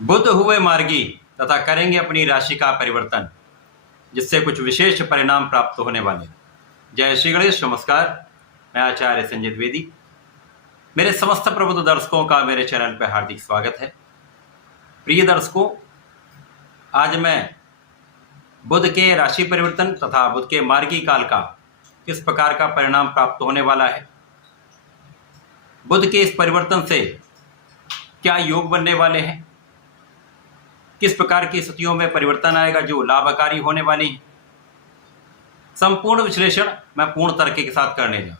बुध हुए मार्गी तथा करेंगे अपनी राशि का परिवर्तन, जिससे कुछ विशेष परिणाम प्राप्त होने वाले। जय श्री गणेश। नमस्कार, मैं आचार्य संजय द्विवेदी। मेरे समस्त प्रबुद्ध दर्शकों का मेरे चैनल पर हार्दिक स्वागत है। प्रिय दर्शकों, आज मैं बुध के राशि परिवर्तन तथा बुध के मार्गी काल का किस प्रकार का परिणाम प्राप्त होने वाला है, बुध के इस परिवर्तन से क्या योग बनने वाले हैं, किस प्रकार की स्थितियों में परिवर्तन आएगा जो लाभकारी होने वाली है, संपूर्ण विश्लेषण मैं पूर्ण तर्क के साथ करने जा।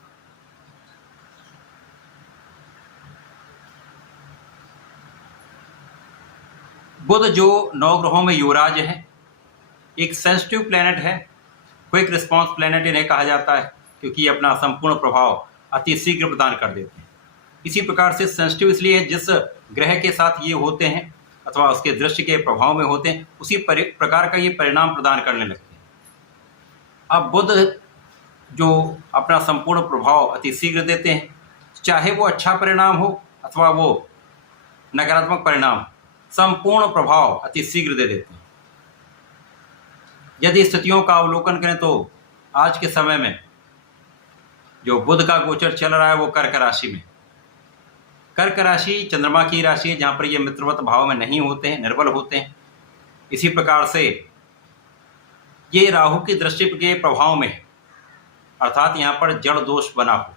बुध जो 9 ग्रहों में युवराज है, एक सेंसिटिव प्लेनेट है, क्विक रिस्पांस प्लेनेट इन्हें कहा जाता है, क्योंकि ये अपना संपूर्ण प्रभाव अति शीघ्र प्रदान कर देते हैं। इसी प्रकार से सेंसिटिव इसलिए है, जिस ग्रह के साथ ये होते हैं अथवा उसके दृष्टि के प्रभाव में होते हैं, उसी प्रकार का ये परिणाम प्रदान करने लगते हैं। अब बुध जो अपना संपूर्ण प्रभाव अति शीघ्र देते हैं, चाहे वो अच्छा परिणाम हो अथवा वो नकारात्मक परिणाम, संपूर्ण प्रभाव अति शीघ्र दे देते हैं। यदि स्थितियों का अवलोकन करें तो आज के समय में जो बुध का गोचर चल रहा है वो कर्क राशि में। कर्क राशि चंद्रमा की राशि है, जहाँ पर ये मित्रवत भाव में नहीं होते हैं, निर्बल होते हैं। इसी प्रकार से ये राहु की दृष्टि के प्रभाव में है, अर्थात यहाँ पर जड़ दोष बना हो।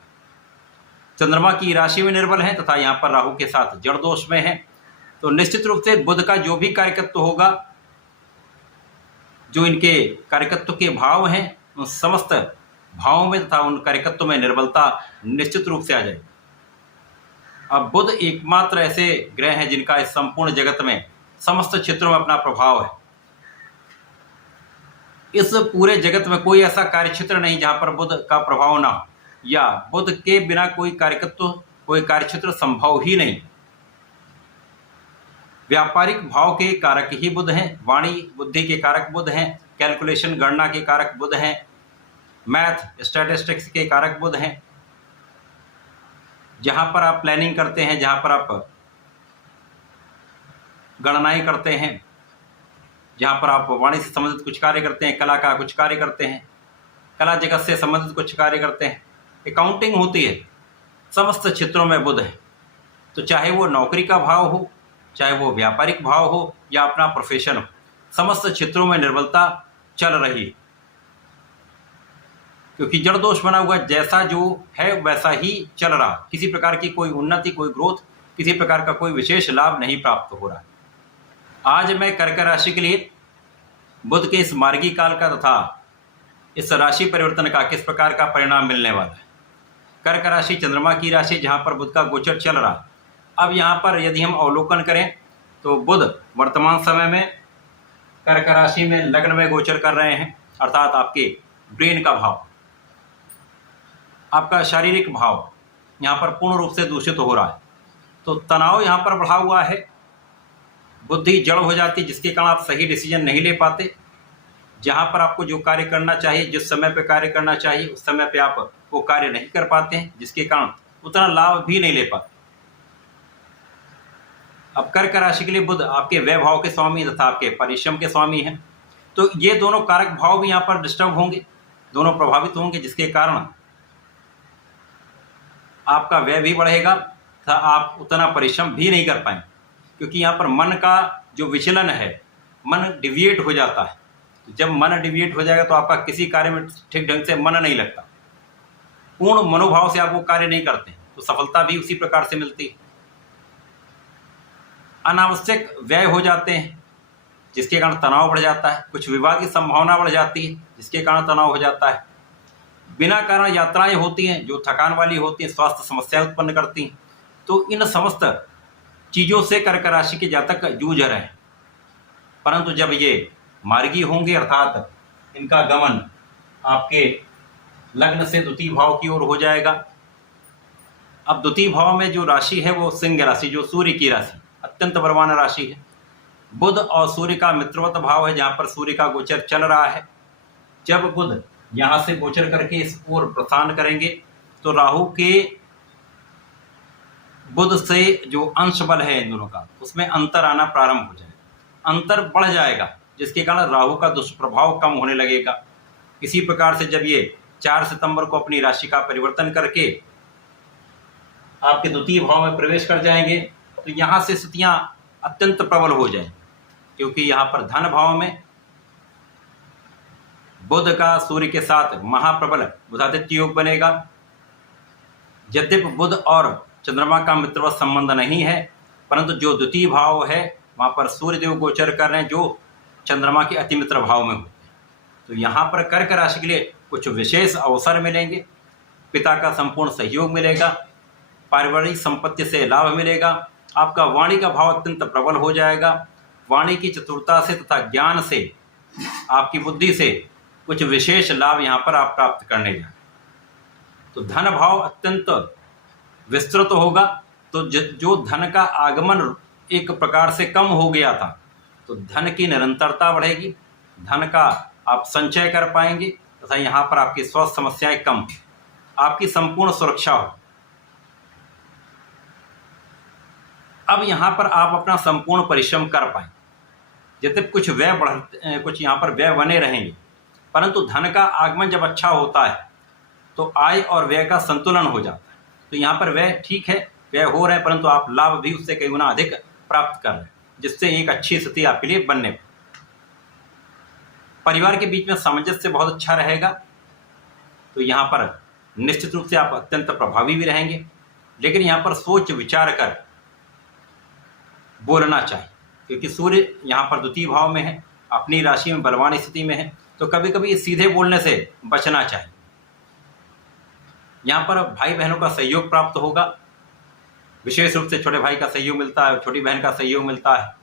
चंद्रमा की राशि में निर्बल है तथा यहाँ पर राहु के साथ जड़ दोष में है, तो निश्चित रूप से बुध का जो भी कार्यकत्व होगा, जो इनके कार्यकत्व के भाव हैं, उन समस्त भावों में तथा उन कार्यकत्व में निर्बलता निश्चित रूप से आ जाएगी। अब बुध एकमात्र ऐसे ग्रह हैं जिनका इस संपूर्ण जगत में समस्त क्षेत्रों में अपना प्रभाव है। इस पूरे जगत में कोई ऐसा कार्यक्षेत्र नहीं जहां पर बुध का प्रभाव ना हो, या बुध के बिना कोई कार्यकत्व, कोई कार्यक्षेत्र संभव ही नहीं। व्यापारिक भाव के कारक ही बुध हैं, वाणी बुद्धि के कारक बुध हैं, कैलकुलेशन गणना के कारक बुध हैं, मैथ स्टैटिस्टिक्स के कारक बुध हैं। जहाँ पर आप प्लानिंग करते हैं, जहाँ पर आप गणनाएं करते हैं, जहाँ पर आप वाणी से संबंधित कुछ कार्य करते हैं, कला का कुछ कार्य करते हैं, कला जगत से संबंधित कुछ कार्य करते हैं, अकाउंटिंग होती है, समस्त क्षेत्रों में बुध है। तो चाहे वो नौकरी का भाव हो, चाहे वो व्यापारिक भाव हो या अपना प्रोफेशन हो, समस्त क्षेत्रों में निर्बलता चल रही है, क्योंकि जड़ दोष बना हुआ, जैसा जो है वैसा ही चल रहा। किसी प्रकार की कोई उन्नति, कोई ग्रोथ, किसी प्रकार का कोई विशेष लाभ नहीं प्राप्त हो रहा है। आज मैं कर्क राशि के लिए बुध के इस मार्गी काल का तथा इस राशि परिवर्तन का किस प्रकार का परिणाम मिलने वाला है। कर्क राशि चंद्रमा की राशि, जहाँ पर बुध का गोचर चल रहा। अब यहाँ पर यदि हम अवलोकन करें तो बुध वर्तमान समय में कर्क राशि में लग्न में गोचर कर रहे हैं, अर्थात आपके ब्रेन का भाव, आपका शारीरिक भाव यहाँ पर पूर्ण रूप से दूषित हो रहा है। तो तनाव यहाँ पर बढ़ा हुआ है, बुद्धि जड़ हो जाती, जिसके कारण आप सही डिसीजन नहीं ले पाते। जहाँ पर आपको जो कार्य करना चाहिए, जिस समय पे कार्य करना चाहिए, उस समय पे आप वो कार्य नहीं कर पाते हैं, जिसके कारण उतना लाभ भी नहीं ले पाते। अब कर्क राशि के लिए बुध आपके व्यय भाव के स्वामी तथा आपके परिश्रम के स्वामी हैं, तो ये दोनों कारक भाव भी यहाँ पर डिस्टर्ब होंगे, दोनों प्रभावित होंगे, जिसके कारण आपका व्यय भी बढ़ेगा तथा आप उतना परिश्रम भी नहीं कर पाएंगे, क्योंकि यहाँ पर मन का जो विचलन है, मन डिविएट हो जाता है। तो जब मन डिविएट हो जाएगा तो आपका किसी कार्य में ठीक ढंग से मन नहीं लगता, पूर्ण मनोभाव से आप वो कार्य नहीं करते, तो सफलता भी उसी प्रकार से मिलती है। अनावश्यक व्यय हो जाते हैं, जिसके कारण तनाव बढ़ जाता है। कुछ विवाद की संभावना बढ़ जाती है, जिसके कारण तनाव हो जाता है। बिना कारण यात्राएं होती हैं जो थकान वाली होती हैं, स्वास्थ्य समस्याएं उत्पन्न करती हैं। तो इन समस्त चीज़ों से कर्क राशि के जातक जूझ रहे हैं, परंतु जब ये मार्गी होंगे, अर्थात इनका गमन आपके लग्न से द्वितीय भाव की ओर हो जाएगा। अब द्वितीय भाव में जो राशि है वो सिंह राशि, जो सूर्य की राशि, अत्यंत बलवान राशि है। बुध और सूर्य का मित्रवत भाव है, जहाँ पर सूर्य का गोचर चल रहा है। जब बुध यहाँ से गोचर करके इस ओर प्रस्थान करेंगे तो राहु के बुध से जो अंश बल है इन दोनों का, उसमें अंतर आना प्रारंभ हो जाएगा, अंतर बढ़ जाएगा, जिसके कारण राहु का दुष्प्रभाव कम होने लगेगा। इसी प्रकार से जब ये 4 सितंबर को अपनी राशि का परिवर्तन करके आपके द्वितीय भाव में प्रवेश कर जाएंगे, तो यहाँ से स्थितियां अत्यंत प्रबल हो जाएंगी, क्योंकि यहाँ पर धन भाव में बुध का सूर्य के साथ महाप्रबल बुधादित्य योग बनेगा। यद्यपि बुध और चंद्रमा का मित्रवत संबंध नहीं है, परंतु जो द्वितीय भाव है वहां पर सूर्य देव गोचर कर रहे हैं, जो चंद्रमा के अति मित्र भाव में होते हैं। तो यहाँ पर कर्क राशि के लिए कुछ विशेष अवसर मिलेंगे, पिता का संपूर्ण सहयोग मिलेगा, पारिवारिक संपत्ति से लाभ मिलेगा, आपका वाणी का भाव अत्यंत प्रबल हो जाएगा, वाणी की चतुरता से तथा ज्ञान से, आपकी बुद्धि से कुछ विशेष लाभ यहाँ पर आप प्राप्त करने जाएंगे। तो धन भाव अत्यंत विस्तृत होगा। तो जो धन का आगमन एक प्रकार से कम हो गया था, तो धन की निरंतरता बढ़ेगी, धन का आप संचय कर पाएंगे तथा यहाँ पर आपकी स्वास्थ्य समस्याएं कम, आपकी संपूर्ण सुरक्षा हो। अब यहाँ पर आप अपना संपूर्ण परिश्रम कर पाए, यद्यपि कुछ यहाँ पर व्यय बने रहेंगे, परंतु धन का आगमन जब अच्छा होता है तो आय और व्यय का संतुलन हो जाता है। तो यहाँ पर व्यय ठीक है, व्यय हो रहे हैं, परंतु आप लाभ भी उससे कई गुना अधिक प्राप्त कर रहे हैं, जिससे एक अच्छी स्थिति आपके लिए बनने। परिवार के बीच में सामंजस्य बहुत अच्छा रहेगा। तो यहाँ पर निश्चित रूप से आप अत्यंत प्रभावी भी रहेंगे, लेकिन यहाँ पर सोच विचार कर बोलना चाहिए, क्योंकि सूर्य यहाँ पर द्वितीय भाव में है, अपनी राशि में बलवान स्थिति में है, तो कभी कभी सीधे बोलने से बचना चाहिए। यहाँ पर भाई बहनों का सहयोग प्राप्त होगा, विशेष रूप से छोटे भाई का सहयोग मिलता है, छोटी बहन का सहयोग मिलता है।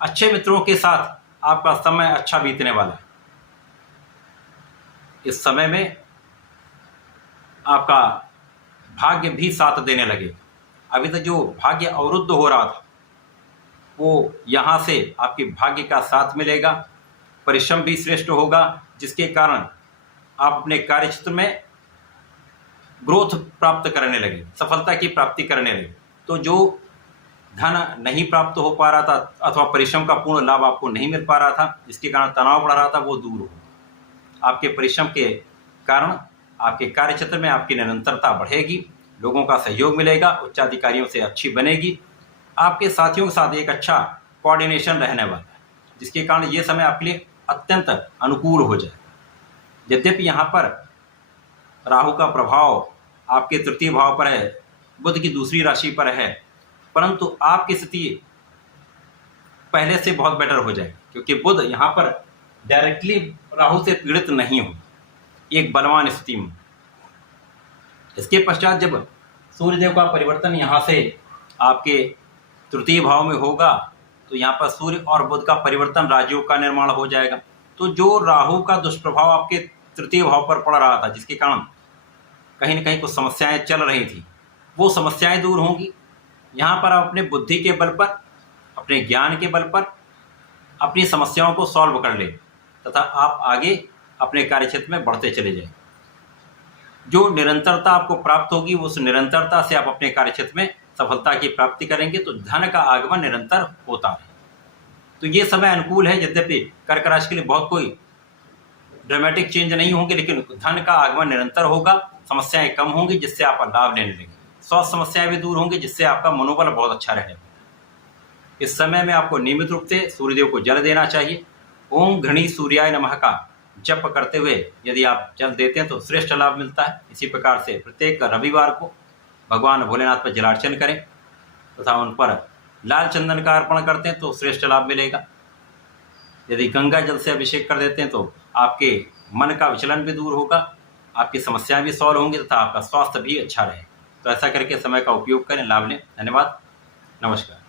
अच्छे मित्रों के साथ आपका समय अच्छा बीतने वाला है। इस समय में आपका भाग्य भी साथ देने लगेगा। अभी तक जो भाग्य अवरुद्ध हो रहा था, वो यहाँ से आपके भाग्य का साथ मिलेगा, परिश्रम भी श्रेष्ठ होगा, जिसके कारण आप अपने कार्यक्षेत्र में ग्रोथ प्राप्त करने लगे, सफलता की प्राप्ति करने लगे। तो जो धन नहीं प्राप्त हो पा रहा था अथवा परिश्रम का पूर्ण लाभ आपको नहीं मिल पा रहा था, जिसके कारण तनाव बढ़ रहा था, वो दूर हो। आपके परिश्रम के कारण आपके कार्यक्षेत्र में आपकी निरंतरता बढ़ेगी, लोगों का सहयोग मिलेगा, उच्चाधिकारियों से अच्छी बनेगी, आपके साथियों के साथ एक अच्छा कोऑर्डिनेशन रहने वाला है, जिसके कारण ये समय आपके लिए अत्यंत अनुकूल हो जाए। यद्यपि यहाँ पर राहु का प्रभाव आपके तृतीय भाव पर है, बुध की दूसरी राशि पर है, परंतु आपकी स्थिति पहले से बहुत बेटर हो जाएगी, क्योंकि बुध यहाँ पर डायरेक्टली राहु से पीड़ित नहीं हो, एक बलवान स्थिति में। इसके पश्चात जब सूर्यदेव का परिवर्तन यहाँ से आपके तृतीय भाव में होगा, तो यहाँ पर सूर्य और बुध का परिवर्तन राजयोग का निर्माण हो जाएगा। तो जो राहु का दुष्प्रभाव आपके तृतीय भाव पर पड़ रहा था, जिसके कारण कहीं न कहीं कुछ समस्याएं चल रही थी, वो समस्याएं दूर होंगी। यहाँ पर आप अपने बुद्धि के बल पर, अपने ज्ञान के बल पर अपनी समस्याओं को सॉल्व कर लें तथा आप आगे अपने कार्यक्षेत्र में बढ़ते चले जाएं। जो निरंतरता आपको प्राप्त होगी, उस निरंतरता से आप अपने कार्यक्षेत्र में सफलता की प्राप्ति करेंगे, तो धन का आगमन निरंतर होता है। तो ये समय अनुकूल है। यद्यपि कर्क राशि के लिए बहुत कोई ड्रामेटिक चेंज नहीं होंगे, लेकिन धन का आगमन निरंतर होगा, समस्याएं कम होंगी, जिससे आप लाभ लेने लगेंगे, स्वास्थ्य समस्याएं भी दूर होंगी, जिससे आपका मनोबल बहुत अच्छा रहेगा। इस समय में आपको नियमित रूप से सूर्यदेव को जल देना चाहिए। ओम घृणी सूर्याय नमः का जप करते हुए यदि आप जल देते हैं तो श्रेष्ठ लाभ मिलता है। इसी प्रकार से प्रत्येक रविवार को भगवान भोलेनाथ पर जलार्चन करें तथा उन पर लाल चंदन का अर्पण करते हैं तो श्रेष्ठ लाभ मिलेगा। यदि गंगा जल से अभिषेक कर देते हैं तो आपके मन का विचलन भी दूर होगा, आपकी समस्याएं भी सॉल्व होंगी तथा आपका स्वास्थ्य भी अच्छा रहे। तो ऐसा करके समय का उपयोग करें, लाभ लें। धन्यवाद, नमस्कार।